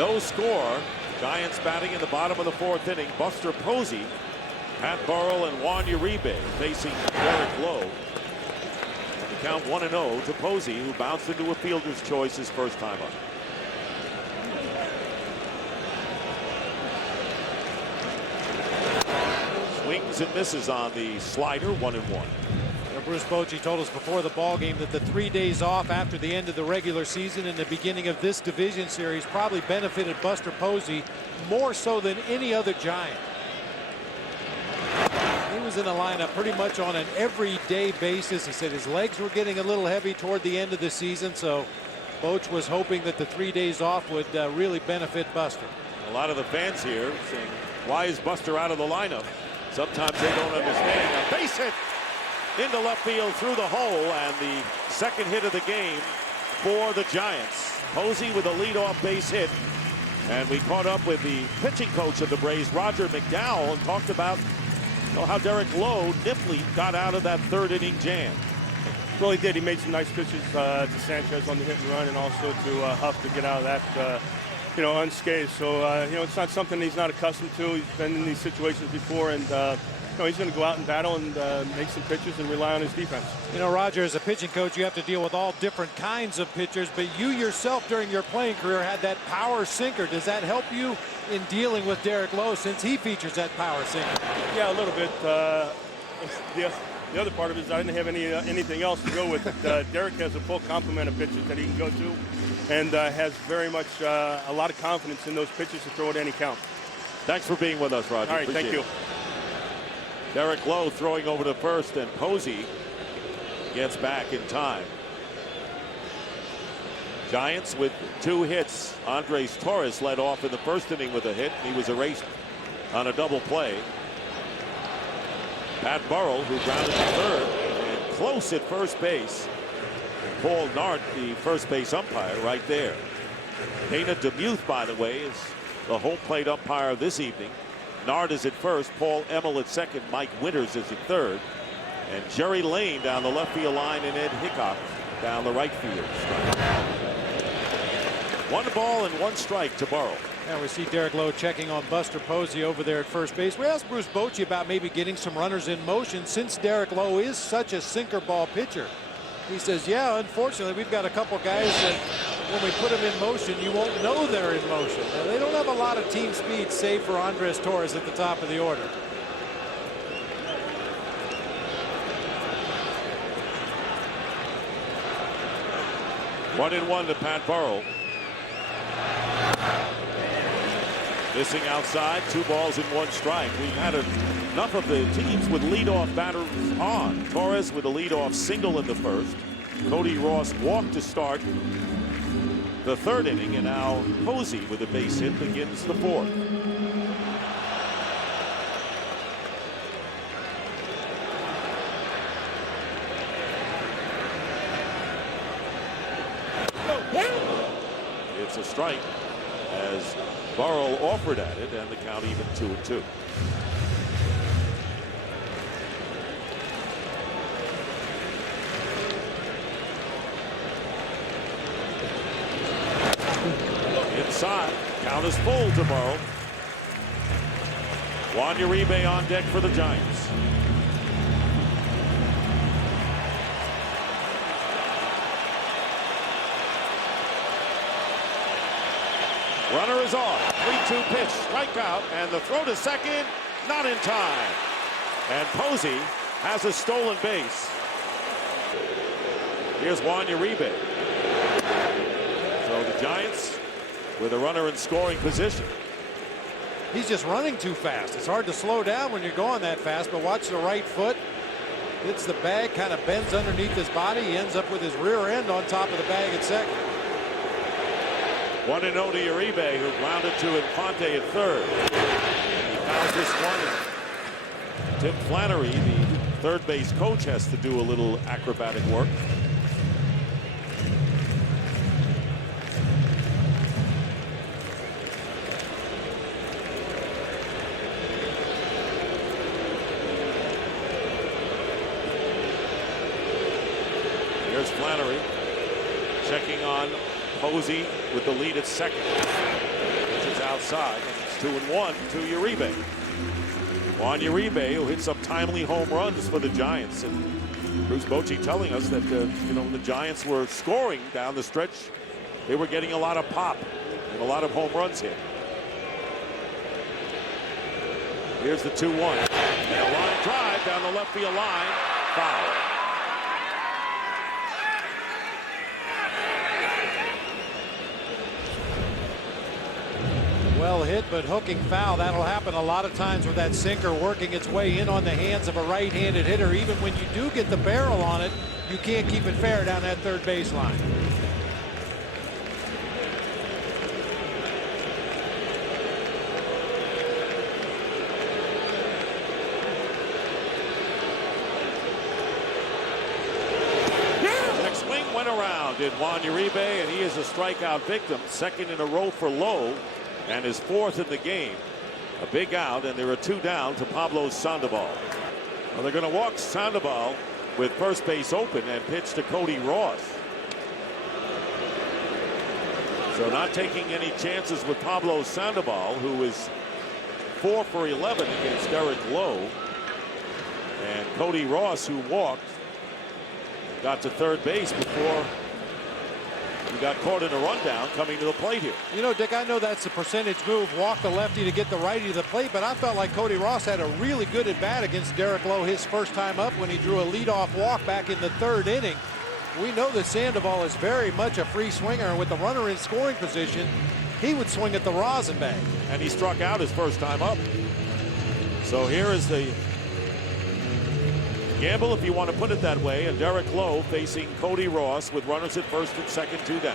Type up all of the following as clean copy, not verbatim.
No score. Giants batting in the bottom of the fourth inning. Buster Posey, Pat Burrell, and Juan Uribe facing Derek Lowe. And the count 1-0 to Posey, who bounced into a fielder's choice his first time up. Swings and misses on the slider, 1-1. Bruce Bochy told us before the ball game that the 3 days off after the end of the regular season and the beginning of this division series probably benefited Buster Posey more so than any other Giant. He was in the lineup pretty much on an everyday basis. He said his legs were getting a little heavy toward the end of the season, so Boch was hoping that the 3 days off would really benefit Buster. A lot of the fans here saying, why is Buster out of the lineup? Sometimes they don't understand. A base hit into left field through the hole, and the second hit of the game for the Giants. Posey with a leadoff base hit. And we caught up with the pitching coach of the Braves, Roger McDowell, and talked about how Derek Lowe nimbly got out of that third inning jam. Well, he did. He made some nice pitches to Sanchez on the hit and run, and also to Huff to get out of that, unscathed. So, it's not something he's not accustomed to. He's been in these situations before, and he's going to go out and battle and make some pitches and rely on his defense. Roger, as a pitching coach, you have to deal with all different kinds of pitchers, but you yourself during your playing career had that power sinker. Does that help you in dealing with Derek Lowe since he features that power sinker? Yeah, a little bit. The other part of it is I didn't have anything else to go with it. Derek has a full complement of pitches that he can go to, and has very much a lot of confidence in those pitches to throw at any count. Thanks for being with us, Roger. All right, thank you. Derek Lowe throwing over to first, and Posey gets back in time. Giants with 2 hits. Andres Torres led off in the first inning with a hit. He was erased on a double play. Pat Burrell, who grounded to third, and close at first base. And Paul Nart, the first base umpire, right there. Dana DeMuth, by the way, is the home plate umpire this evening. Nard is at first, Paul Emmel at second, Mike Winters is at third, and Jerry Lane down the left field line, and Ed Hickok down the right field. 1 ball and 1 strike to Burrell. And we see Derek Lowe checking on Buster Posey over there at first base. We asked Bruce Bochy about maybe getting some runners in motion since Derek Lowe is such a sinker ball pitcher. He says, yeah, unfortunately, we've got a couple guys that when we put them in motion, you won't know they're in motion. Now, they don't have a lot of team speed, save for Andres Torres at the top of the order. One and 1 to Pat Burrell. Missing outside, 2 balls and 1 strike. We've had enough of the teams with leadoff batters on. Torres with a leadoff single in the first. Cody Ross walked to start the third inning, and now Posey with a base hit begins the fourth. It's a strike as Burrell offered at it, and the count even 2-2. Inside, count is full to Burrell. Juan Uribe on deck for the Giants. Runner is off. 3-2 pitch, strikeout, and the throw to second, not in time. And Posey has a stolen base. Here's Juan Uribe. So the Giants with a runner in scoring position. He's just running too fast. It's hard to slow down when you're going that fast, but watch the right foot. Hits the bag, kind of bends underneath his body. He ends up with his rear end on top of the bag at second. 1-0 to Uribe, who grounded to Infante at third. He found this one. Tim Flannery, the third base coach, has to do a little acrobatic work. Here's Flannery checking on Posey with the lead at second. outside, and it's 2-1 to Uribe. Juan Uribe, who hit some timely home runs for the Giants. And Bruce Bochy telling us that, the Giants were scoring down the stretch. They were getting a lot of pop and a lot of home runs hit. Here's the 2-1. And a line drive down the left field line. Foul. Well hit, but hooking foul. That'll happen a lot of times with that sinker working its way in on the hands of a right-handed hitter. Even when you do get the barrel on it, you can't keep it fair down that third baseline. Next swing went around in Juan Uribe, and he is a strikeout victim. Second in a row for Lowe, and his fourth in the game. A big out, and there are 2 down to Pablo Sandoval. Well, they're going to walk Sandoval with first base open and pitch to Cody Ross. So not taking any chances with Pablo Sandoval, who is 4 for 11 against Derek Lowe. And Cody Ross, who walked, got to third base before he got caught in a rundown coming to the plate here. You know, Dick, I know that's a percentage move, walk the lefty to get the righty to the plate, but I felt like Cody Ross had a really good at bat against Derek Lowe his first time up when he drew a leadoff walk back in the third inning. We know that Sandoval is very much a free swinger, and with the runner in scoring position, he would swing at the rosin bag. And he struck out his first time up. So here is the gamble, if you want to put it that way, and Derek Lowe facing Cody Ross with runners at first and second, 2 down.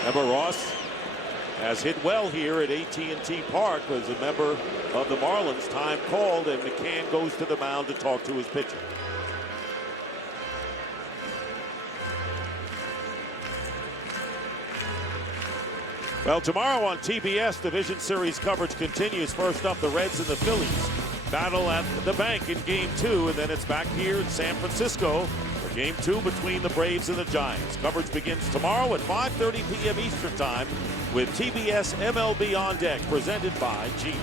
Remember, Ross has hit well here at AT&T Park, was a member of the Marlins. Time called, and McCann goes to the mound to talk to his pitcher. Well, tomorrow on TBS, Division Series coverage continues. First up, the Reds and the Phillies battle at the bank in Game 2, and then it's back here in San Francisco for Game 2 between the Braves and the Giants. Coverage begins tomorrow at 5:30 p.m. Eastern Time with TBS MLB On Deck, presented by Jeep.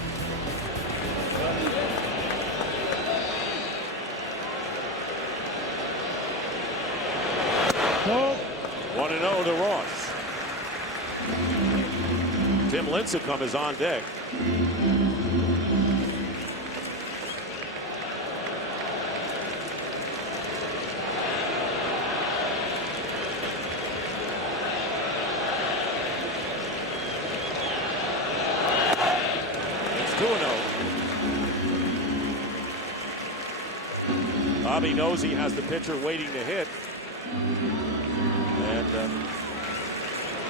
1-0 to Ross. Tim Lincecum is on deck. It's 2-0. Bobby knows he has the pitcher waiting to hit. And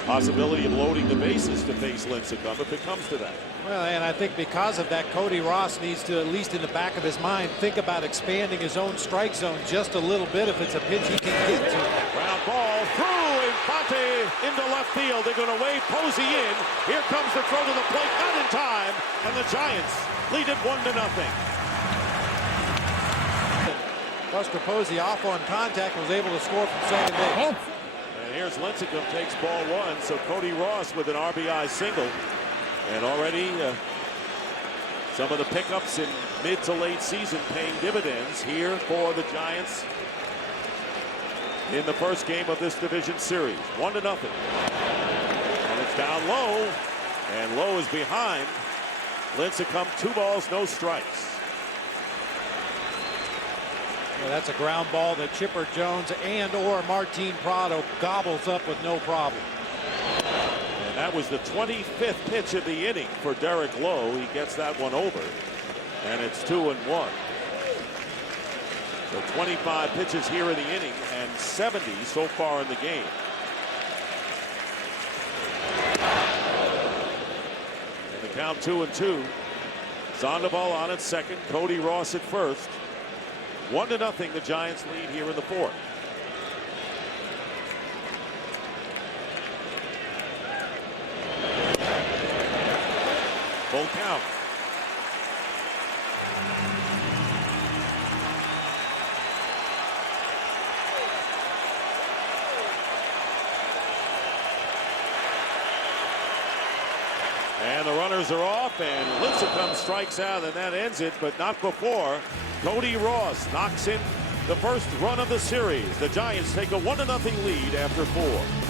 possibility of loading the bases to face Lincecum if it comes to that. Well, and I think because of that, Cody Ross needs to, at least in the back of his mind, think about expanding his own strike zone just a little bit if it's a pitch he can get to. Ground ball through, Infante into left field. They're going to wave Posey in. Here comes the throw to the plate, not in time, and the Giants lead it 1-0. Buster Posey off on contact, was able to score from second base. And here's Lincecum, takes ball 1. So Cody Ross with an RBI single. And already some of the pickups in mid to late season paying dividends here for the Giants in the first game of this division series. 1-0. And it's down low. And Lowe is behind. Lincecum, 2 balls, no strikes. Well, that's a ground ball that Chipper Jones and or Martin Prado gobbles up with no problem. And that was the 25th pitch of the inning for Derek Lowe. He gets that one over. And it's 2-1. So 25 pitches here in the inning and 70 so far in the game. And the count 2-2. Sandoval on at second. Cody Ross at first. 1-0, the Giants lead here in the fourth. Full count. And the runners are off, and Lincecum strikes out, and that ends it, but not before Cody Ross knocks in the first run of the series. The Giants take a 1-0 lead after 4.